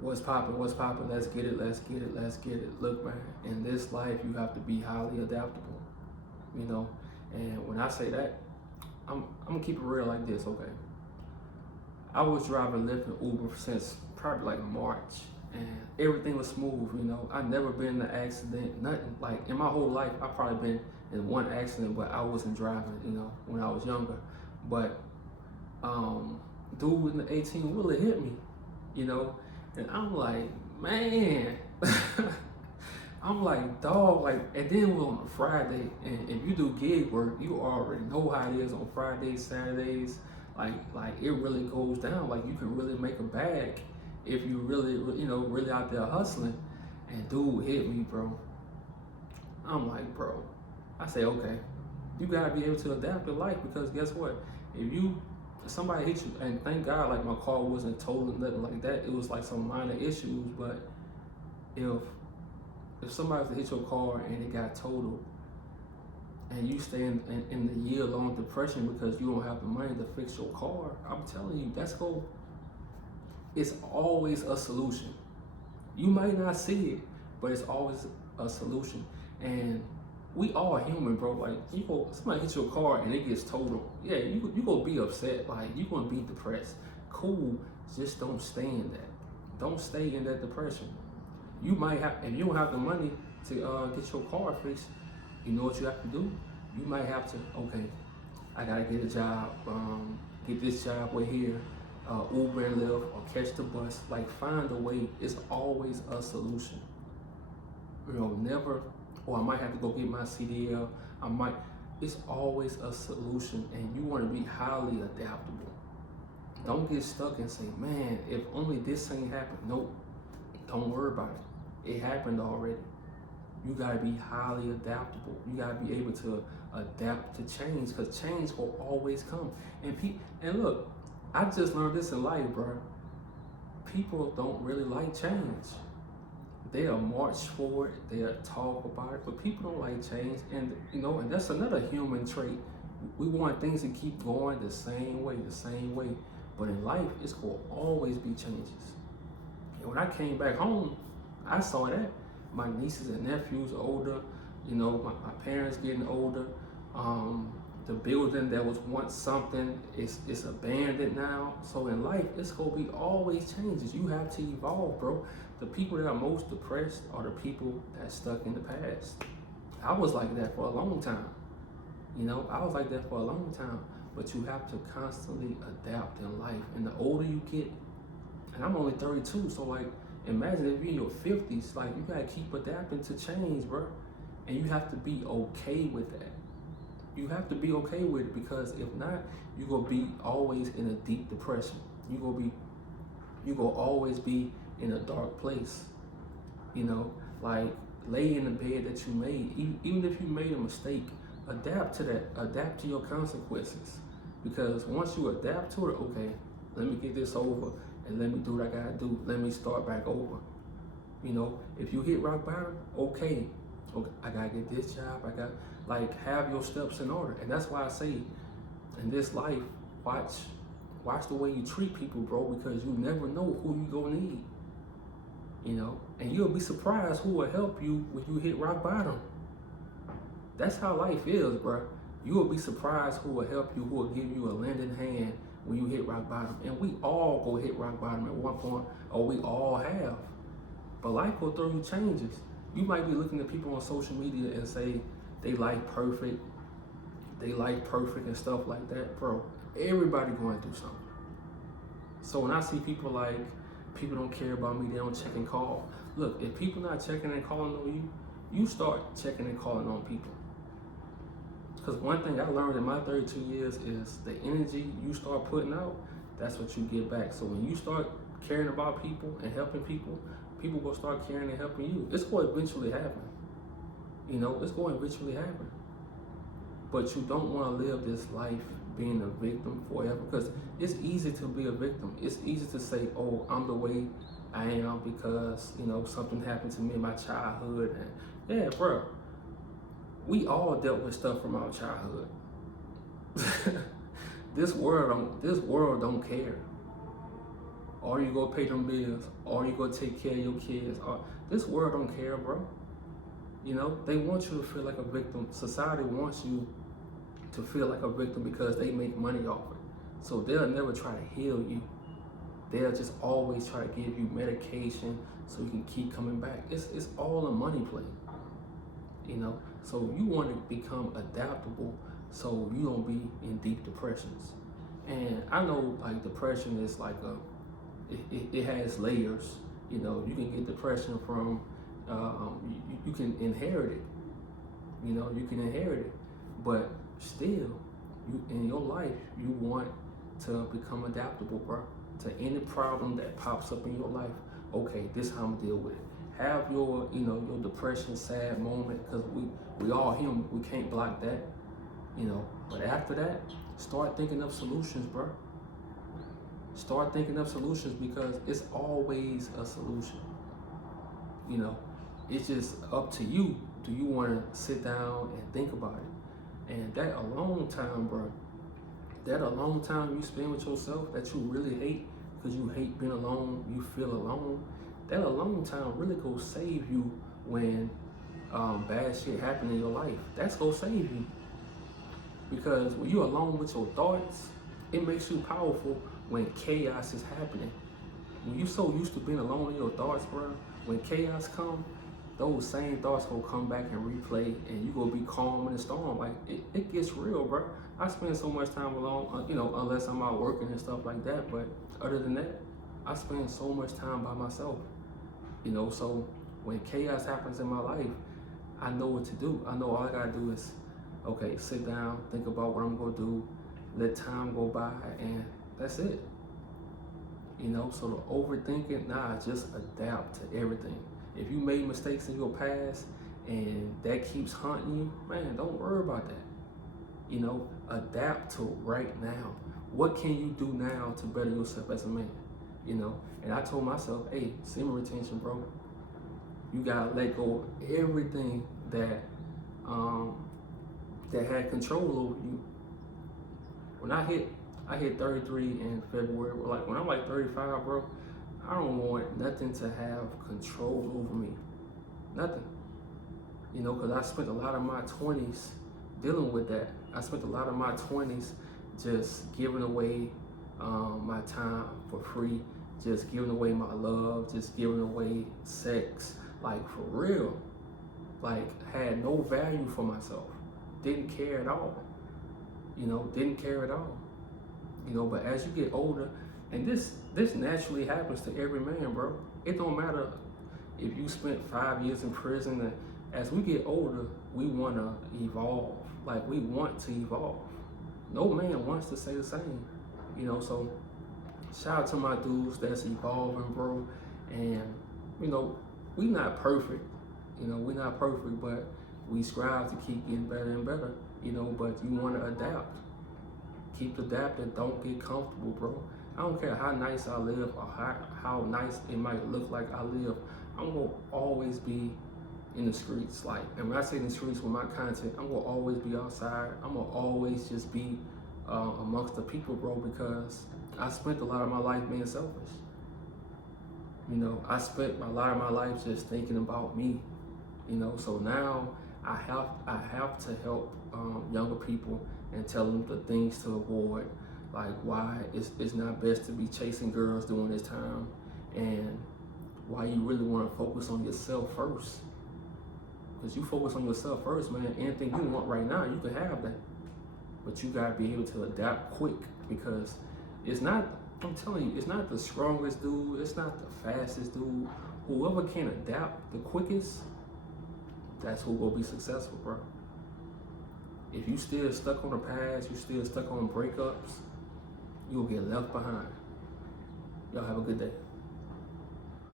What's poppin'? What's poppin'? Let's get it. Let's get it. Let's get it. Look, man. In this life, you have to be highly adaptable. You know, and when I say that, I'm gonna keep it real like this. Okay, I was driving Lyft and Uber since probably like March, and everything was smooth. You know, I never been in an accident. Nothing like in my whole life. I probably been in one accident, but I wasn't driving. You know, when I was younger. But dude in the 18 wheeler hit me. You know, and I'm like, man. I'm like, dog, like, and then we're on a Friday, and if you do gig work, you already know how it is on Fridays, Saturdays. Like it really goes down. Like you can really make a bag if you really, really out there hustling. And dude hit me, bro. I'm like, bro. I say, okay, you gotta be able to adapt in life because guess what? If somebody hit you, and thank God, like my car wasn't totaled, nothing like that. It was like some minor issues, but if if somebody was to hit your car and it got totaled and you stay in the year-long depression because you don't have the money to fix your car, I'm telling you, it's always a solution. You might not see it, but it's always a solution. And we all human, bro. Like somebody hit your car and it gets totaled. Yeah, you gonna be upset. Like you gonna be depressed. Cool. Just don't stay in that. Don't stay in that depression. You might have, if you don't have the money to get your car fixed, you know what you have to do? You might have to, okay, I gotta get a job, get this job right here, Uber and Lyft, or catch the bus. Like find a way. It's always a solution. You know, never, or I might have to go get my CDL. It's always a solution, and you wanna be highly adaptable. Don't get stuck and say, man, if only this ain't happened. Nope, don't worry about it. It happened already. You gotta be highly adaptable. You gotta be able to adapt to change because change will always come. And look, I just learned this in life, bro. People don't really like change. They'll march for it, they'll talk about it, but people don't like change. And and that's another human trait. We want things to keep going the same way, the same way. But in life, it's gonna always be changes. And when I came back home, I saw that my nieces and nephews are older. My parents getting older. The building that was once something is abandoned now. So in life, it's gonna be always changes. You have to evolve, bro. The people that are most depressed are the people that stuck in the past. I was like that for a long time. I was like that for a long time. But you have to constantly adapt in life. And the older you get, and I'm only 32, so like imagine if you're in your 50s, like you gotta keep adapting to change, bro. And you have to be okay with that. You have to be okay with it because if not, you're gonna be always in a deep depression. You gonna always be in a dark place. Like lay in the bed that you made. Even if you made a mistake, adapt to that. Adapt to your consequences. Because once you adapt to it, okay, let me get this over and let me do what I gotta do. Let me start back over. If you hit rock bottom, okay, I gotta get this job. I got have your steps in order. And that's why I say in this life, watch the way you treat people, bro, because you never know who you gonna need. And you'll be surprised who will help you when you hit rock bottom. That's how life is, bro. You will be surprised who will help you, who will give you a lending hand when you hit rock bottom. And we all go hit rock bottom at one point, or we all have. But life will throw you changes. You might be looking at people on social media and say they like perfect and stuff like that. Bro, everybody going through something. So when I see people don't care about me, they don't check and call. Look, if people not checking and calling on you, you start checking and calling on people. Because one thing I learned in my 32 years is the energy you start putting out, that's what you get back. So when you start caring about people and helping people, people will start caring and helping you. It's going to eventually happen. It's going to eventually happen. But you don't want to live this life being a victim forever because it's easy to be a victim. It's easy to say, oh, I'm the way I am because, something happened to me in my childhood. And yeah, bro. We all dealt with stuff from our childhood. This world don't care. or you go pay them bills, or you go take care of your kids. Or this world don't care, bro. You know, they want you to feel like a victim. Society wants you to feel like a victim because they make money off it. So they'll never try to heal you. They'll just always try to give you medication so you can keep coming back. It's all a money play, you know. So you want to become adaptable so you don't be in deep depressions. And I know like depression is like it has layers. You know, you can get depression from you can inherit it. You know, you can inherit it, but still, you in your life you want to become adaptable, bro. To any problem that pops up in your life, okay, this is how I'm gonna deal with it. Have your, you know, your depression, sad moment, because we all human. We can't block that, you know. But after that, start thinking of solutions, bro. Start thinking of solutions because it's always a solution. You know, it's just up to you. Do you want to sit down and think about it? And that alone time, bro. That alone time you spend with yourself that you really hate because you hate being alone, you feel alone. That alone time really go save you when bad shit happen in your life. That's gonna save you because when you're alone with your thoughts, it makes you powerful when chaos is happening. When you're so used to being alone in your thoughts, bro, when chaos come, those same thoughts will come back and replay, and you gonna be calm in the storm. Like it gets real, bro. I spend so much time alone, you know, unless I'm out working and stuff like that. But other than that, I spend so much time by myself, you know. So when chaos happens in my life, I know what to do. I know all I gotta do is, okay, sit down, think about what I'm gonna do, let time go by, and that's it. You know, so the overthinking, nah, just adapt to everything. If you made mistakes in your past and that keeps haunting you, man, don't worry about that. You know, adapt to right now. What can you do now to better yourself as a man? You know, and I told myself, hey, semen retention, bro, you gotta let go of everything that that had control over you. When I hit 33 in February. Like when I'm like 35, bro, I don't want nothing to have control over me. Nothing. You know, because I spent a lot of my 20s dealing with that. I spent a lot of my 20s just giving away my time for free, just giving away my love, just giving away sex, like for real. Like had no value for myself. Didn't care at all. You know, didn't care at all. You know, but as you get older, and this naturally happens to every man, bro. It don't matter if you spent 5 years in prison. And as we get older, we want to evolve. Like we want to evolve. No man wants to stay the same. You know, so shout out to my dudes that's evolving, bro. And you know, we not perfect. You know, we're not perfect, but we strive to keep getting better and better. You know, but you want to adapt. Keep adapting. Don't get comfortable, bro. I don't care how nice I live or how nice it might look like I live. I'm gonna always be in the streets. Like, and when I say in the streets with my content, I'm gonna always be outside. I'm gonna always just be amongst the people, bro, because I spent a lot of my life being selfish. You know, I spent a lot of my life just thinking about me. You know, so now I have to help younger people and tell them the things to avoid, like why it's not best to be chasing girls during this time, and why you really want to focus on yourself first. Because you focus on yourself first, man, anything you want right now, you can have that. But you gotta be able to adapt quick because it's not, I'm telling you, it's not the strongest dude, it's not the fastest dude. Whoever can adapt the quickest, that's who will be successful, bro. If you still stuck on the past, you still stuck on breakups, you'll get left behind. Y'all have a good day.